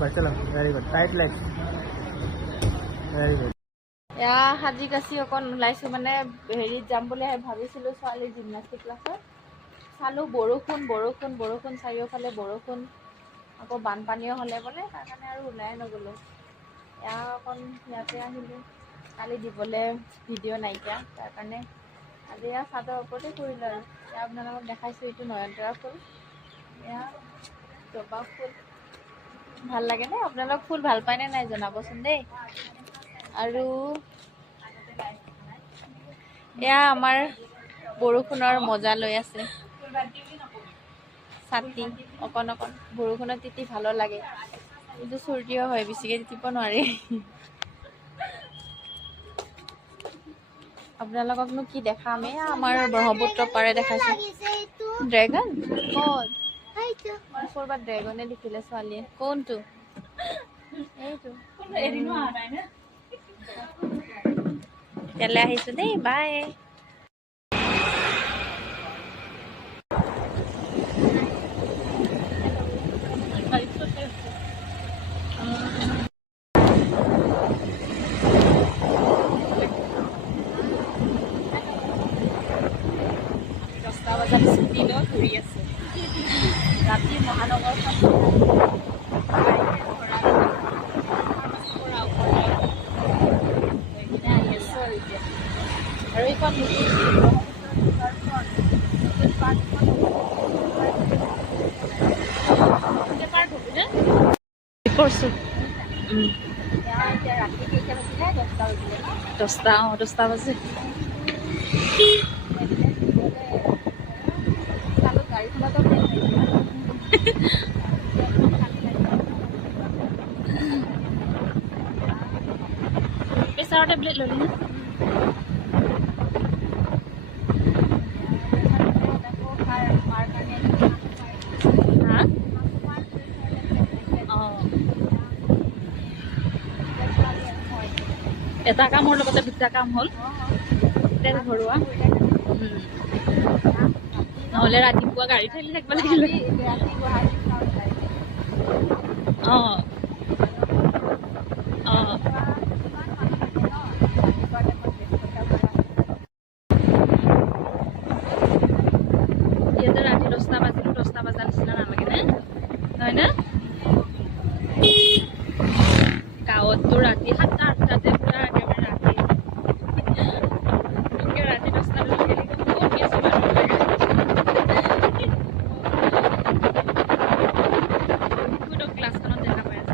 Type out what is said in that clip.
चलो very good tight leg very good এয়া সাজি কাচি অকণ ওলাইছোঁ মানে হেৰিত যাম বুলি ভাবিছিলোঁ ছোৱালীৰ জিমনাষ্টিক ক্লাছত চালোঁ বৰষুণ বৰষুণ বৰষুণ চাৰিওফালে বৰষুণ আকৌ বানপানীও হ'লে বোলে তাৰ কাৰণে আৰু ওলাই নগ'লোঁ এয়া অকণ ইয়াতে আহিলোঁ কালি দিবলৈ ভিডিঅ' নাইকিয়া তাৰ কাৰণে আজি এয়া চাদৰ ওপৰতে কৰিলোঁ আৰু এয়া আপোনালোকক দেখাইছোঁ এইটো নয়নতৰা ফুল এয়া জবা ফুল ভাল লাগেনে আপোনালোক ফুল ভাল পায়নে নাই জনাবচোন দেই আৰু এয়া আমাৰ বৰষুণৰ মজা লৈ আছে ছাতি অকণ অকণ বৰষুণত তিতি ভালো লাগে কিন্তু চৰ্দিও হয় বেছিকৈ তিতিব নোৱাৰি আপোনালোককনো কি দেখাম এয়া আমাৰ ব্ৰহ্মপুত্ৰ পাৰে দেখাইছোঁ ড্ৰেগন ক'ত ক'ৰবাত ড্ৰেগনে দেখিলে ছোৱালীয়ে কোনটো এইটো তেতিয়ালৈ আহিছোঁ দেই বাই দহটা বজাত ছুটি লৈ ঘূৰি আছোঁ ৰাতি মহানগৰখন আৰু এইখন কৰিছোঁ দহটা বাজে প্ৰেছাৰৰ টেবলেট ল'লি না এটা কামৰ লগতে দুটা কাম হ'ল তেল ভৰোৱা নহ'লে ৰাতিপুৱা গাড়ী ঠেলি থাকিব লাগিলে অঁ অঁ ইয়াতে ৰাতি 10টা বাজিলোঁ 10টা বজাৰ নিচিনা নালাগে নে নহয় না গাঁৱততো ৰাতি 7টা 8টাতে